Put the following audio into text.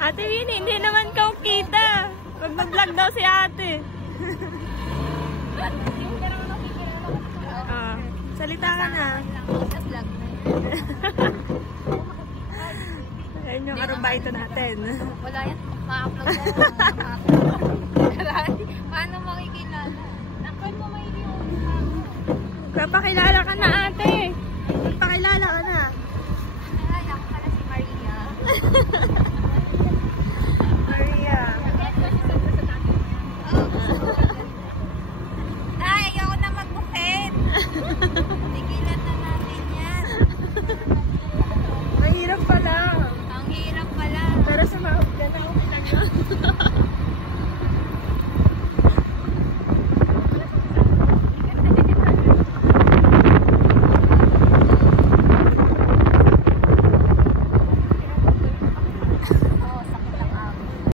Ate Winnie, hindi naman kau kita. Pag mag-vlog daw si ate. Salita ka na. Ayan yung arubaito natin. Wala yan. Ma-upload na. Paano makikilala? Nakon mo may yung Papakilala ka na ate. Papakilala ka na. ay, ako pala si Maria. Maria. Ay, ayoko na mag-bukit. Tigilan na natin yan. Mahirap pala. Ang hirap pala. Pero sumahod ka na, okay lang yun.